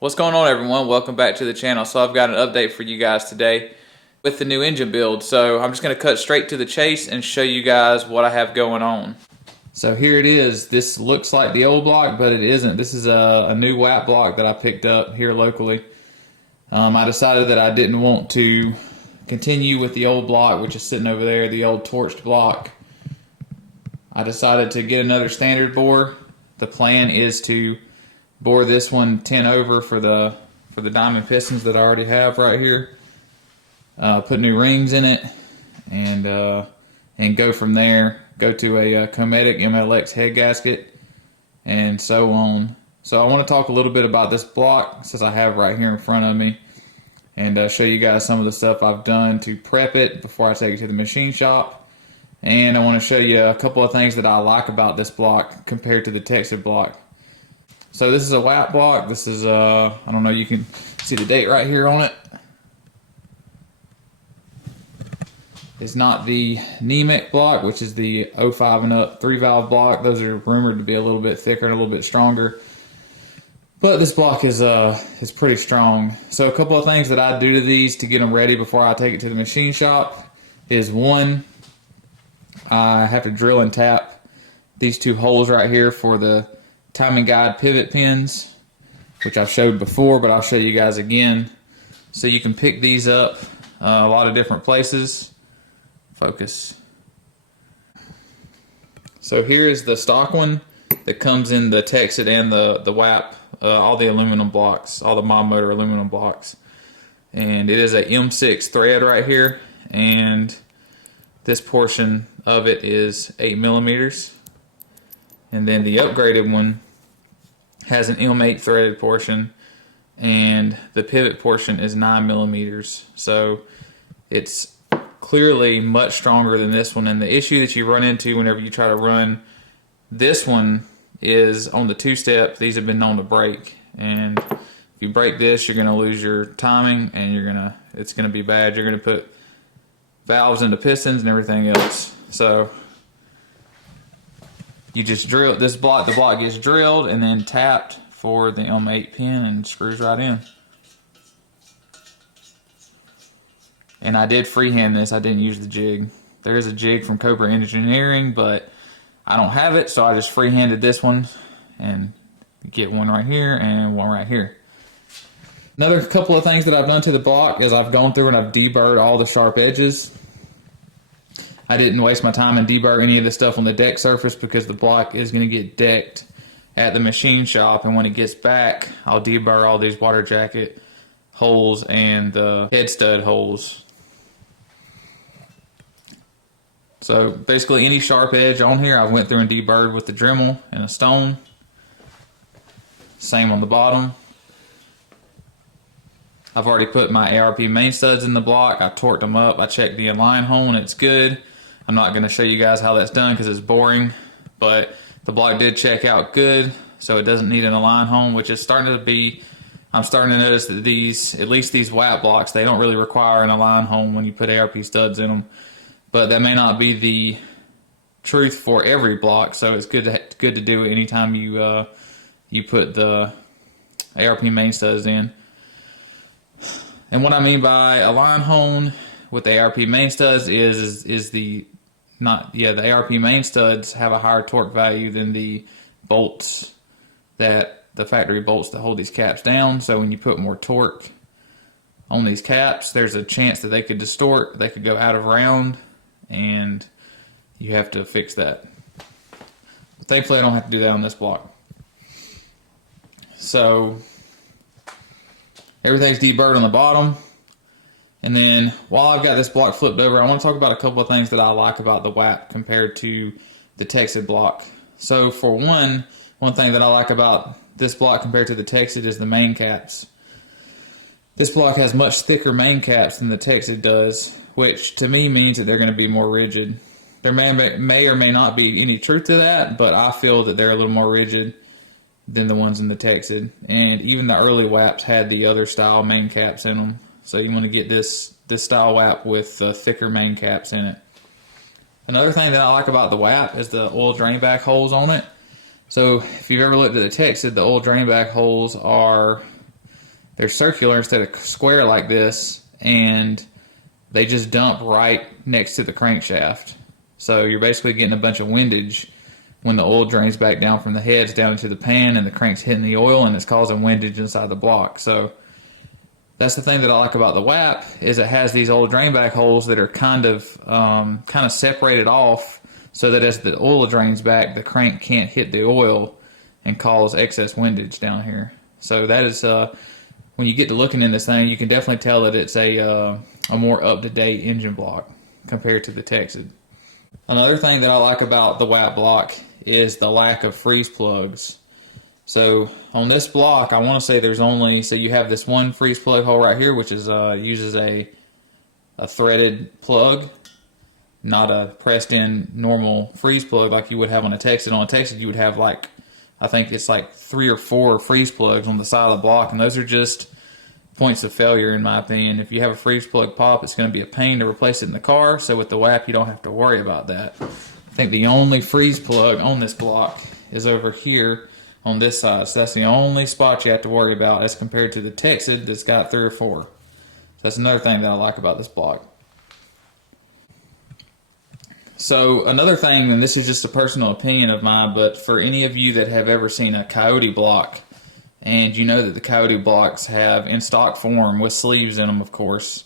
What's going on, everyone? Welcome back to the channel. So I've got an update for you guys today with the new engine build. So I'm just going to cut straight to the chase and show you guys what I have going on. So here it is. This looks like the old block, but it isn't. This is a new WAP block that I picked up here locally. I decided that I didn't want to continue with the old block, which is sitting over there, the old torched block. I decided to get another standard bore. The plan is to bore this one 10 over for the diamond pistons that I already have right here. Put new rings in it and go from there. Go to a Coyote MLX head gasket and so on. So I want to talk a little bit about this block since I have it right here in front of me, and show you guys some of the stuff I've done to prep it before I take it to the machine shop. And I want to show you a couple of things that I like about this block compared to the textured block. So this is a WAP block. This is, I don't know, you can see the date right here on it. It's not the Nemec block, which is the 05 and up 3-valve block. Those are rumored to be a little bit thicker and a little bit stronger. But this block is pretty strong. So a couple of things that I do to these to get them ready before I take it to the machine shop is, one, I have to drill and tap these two holes right here for the timing guide pivot pins, which I've showed before, but I'll show you guys again. So you can pick these up a lot of different places. Focus. So here's the stock one that comes in the Texit and the WAP, all the aluminum blocks, all the mob motor aluminum blocks. And it is a M6 thread right here, and this portion of it is 8 millimeters. And then the upgraded one has an M8 threaded portion, and the pivot portion is 9 millimeters. So it's clearly much stronger than this one. And the issue that you run into whenever you try to run this one is on the two-step, these have been known to break. And if you break this, you're going to lose your timing, and it's going to be bad. You're going to put valves into pistons and everything else. So you just drill this block. The block gets drilled and then tapped for the M8 pin and screws right in. And I did freehand this. I didn't use the jig. There is a jig from Cobra Engineering, but I don't have it, so I just freehanded this one and get one right here and one right here. Another couple of things that I've done to the block is I've gone through and I've deburred all the sharp edges. I didn't waste my time and deburr any of the stuff on the deck surface because the block is going to get decked at the machine shop, and when it gets back, I'll deburr all these water jacket holes and the head stud holes. So basically any sharp edge on here I went through and deburred with the Dremel and a stone. Same on the bottom. I've already put my ARP main studs in the block. I torqued them up. I checked the align hole and it's good. I'm not going to show you guys how that's done because it's boring, but the block did check out good, so it doesn't need an align hole, which is starting to be, I'm starting to notice that these, at least these WAP blocks, they don't really require an align hole when you put ARP studs in them. But that may not be the truth for every block, so it's good to do it anytime you put the ARP main studs in. And what I mean by align hone with the ARP main studs is the ARP main studs have a higher torque value than the bolts, that the factory bolts that hold these caps down. So when you put more torque on these caps, there's a chance that they could distort, they could go out of round, and you have to fix that. But thankfully I don't have to do that on this block. So everything's deburred on the bottom. And then while I've got this block flipped over, I want to talk about a couple of things that I like about the WAP compared to the Texit block. So for one thing that I like about this block compared to the Texit is the main caps. This block has much thicker main caps than the Texit does, which to me means that they're going to be more rigid. There may or may not be any truth to that, but I feel that they're a little more rigid than the ones in the Texit. And even the early WAPs had the other style main caps in them. So you want to get this style WAP with thicker main caps in it. Another thing that I like about the WAP is the oil drain back holes on it. So if you've ever looked at the Texit, the oil drain back holes are they're circular instead of square like this, and they just dump right next to the crankshaft. So you're basically getting a bunch of windage when the oil drains back down from the heads down into the pan, and the crank's hitting the oil, and it's causing windage inside the block. So that's the thing that I like about the WAP, is it has these old drain back holes that are kind of separated off, so that as the oil drains back, the crank can't hit the oil and cause excess windage down here. So that is, when you get to looking in this thing, you can definitely tell that it's a more up-to-date engine block compared to the Texas. Another thing that I like about the WAP block is the lack of freeze plugs. So on this block, I want to say there's only, so you have this one freeze plug hole right here, which is uses a threaded plug, not a pressed in normal freeze plug like you would have on a Texas. On a Texas, you would have like, I think it's like 3 or 4 freeze plugs on the side of the block, and those are just points of failure in my opinion. If you have a freeze plug pop, it's going to be a pain to replace it in the car. So with the WAP, you don't have to worry about that. I think the only freeze plug on this block is over here on this side. So that's the only spot you have to worry about as compared to the Texas that's got 3 or 4. So that's another thing that I like about this block. So another thing, and this is just a personal opinion of mine, but for any of you that have ever seen a Coyote block, and you know that the Coyote blocks have, in stock form, with sleeves in them of course,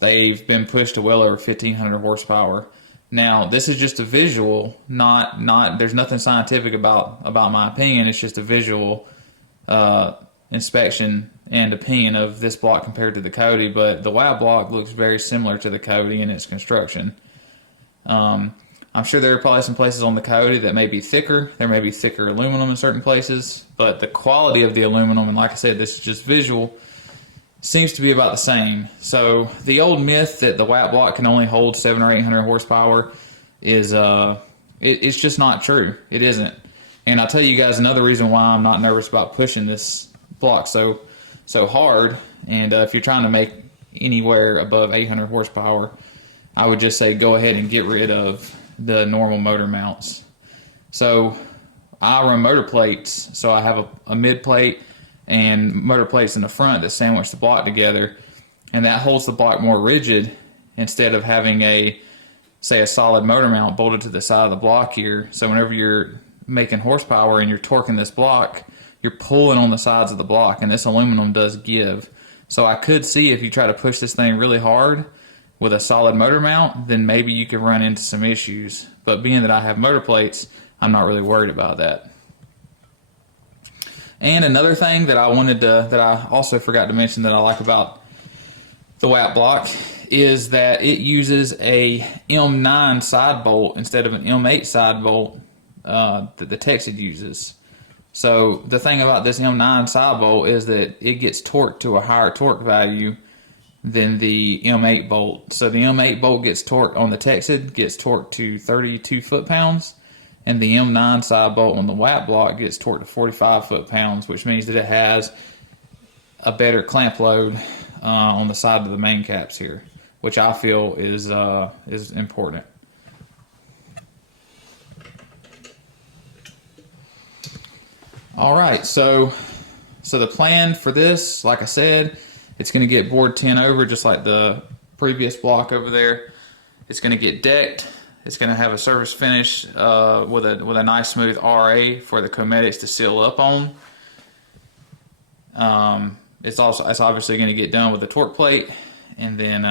they've been pushed to well over 1,500 horsepower. Now, this is just a visual, not there's nothing scientific about my opinion. It's just a visual inspection and opinion of this block compared to the Coyote, but the WAP block looks very similar to the Coyote in its construction. I'm sure there are probably some places on the Coyote that may be thicker. There may be thicker aluminum in certain places, but the quality of the aluminum, and like I said, this is just visual, seems to be about the same. So the old myth that the WAP block can only hold 700 or 800 horsepower is it's just not true. It isn't. And I'll tell you guys another reason why I'm not nervous about pushing this block so hard. And if you're trying to make anywhere above 800 horsepower, I would just say go ahead and get rid of the normal motor mounts. So I run motor plates, so I have a mid plate and motor plates in the front that sandwich the block together, and that holds the block more rigid instead of having a solid motor mount bolted to the side of the block here. So whenever you're making horsepower and you're torquing this block, you're pulling on the sides of the block, and this aluminum does give. So I could see if you try to push this thing really hard with a solid motor mount, then maybe you could run into some issues. But being that I have motor plates, I'm not really worried about that. And another thing that I also forgot to mention that I like about the WAP block is that it uses a M9 side bolt instead of an M8 side bolt that the Texas uses. So the thing about this M9 side bolt is that it gets torqued to a higher torque value than the M8 bolt. So the M8 bolt gets torqued on the Texas, gets torqued to 32 foot-pounds, and the M9 side bolt on the WAP block gets torqued to 45 foot-pounds, which means that it has a better clamp load on the side of the main caps here, which I feel is important. All right, so the plan for this, like I said, it's going to get bored 10 over just like the previous block over there. It's going to get decked. It's going to have a surface finish with a nice smooth RA for the cosmetics to seal up on. It's obviously going to get done with a torque plate, and then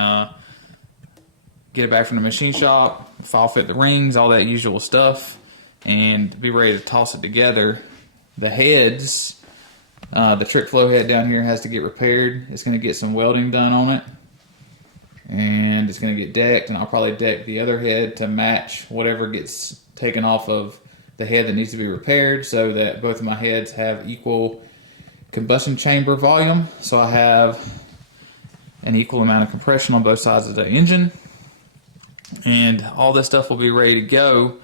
get it back from the machine shop, file fit the rings, all that usual stuff, and be ready to toss it together. The heads, the trick flow head down here has to get repaired. It's going to get some welding done on it, and it's going to get decked, and I'll probably deck the other head to match whatever gets taken off of the head that needs to be repaired, so that both of my heads have equal combustion chamber volume, so I have an equal amount of compression on both sides of the engine. And all this stuff will be ready to go,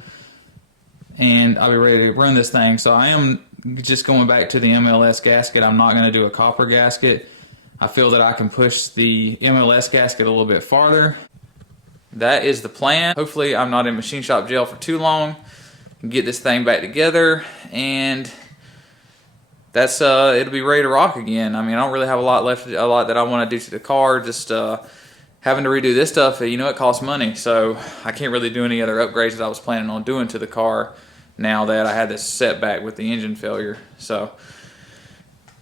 and I'll be ready to run this thing. So I am just going back to the MLS gasket. I'm not going to do a copper gasket. I feel that I can push the MLS gasket a little bit farther. That is the plan. Hopefully I'm not in machine shop jail for too long. Get this thing back together and that's it'll be ready to rock again. I mean, I don't really have a lot that I want to do to the car. Just having to redo this stuff, you know, it costs money, so I can't really do any other upgrades that I was planning on doing to the car now that I had this setback with the engine failure. So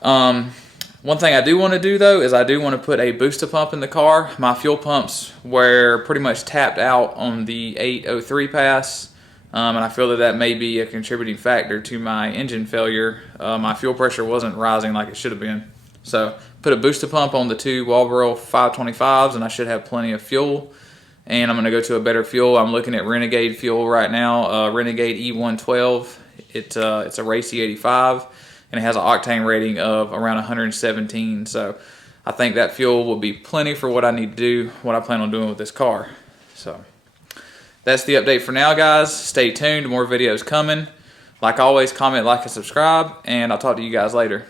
one thing I do want to do though is I do want to put a booster pump in the car. My fuel pumps were pretty much tapped out on the 803 pass, and I feel that that may be a contributing factor to my engine failure. My fuel pressure wasn't rising like it should have been. So put a booster pump on the two Walbro 525s and I should have plenty of fuel. And I'm going to go to a better fuel. I'm looking at Renegade fuel right now, Renegade E112. It's a race E85 and it has an octane rating of around 117. So I think that fuel will be plenty for what I need to do, what I plan on doing with this car. So that's the update for now, guys. Stay tuned, more videos coming. Like always, comment, like, and subscribe, and I'll talk to you guys later.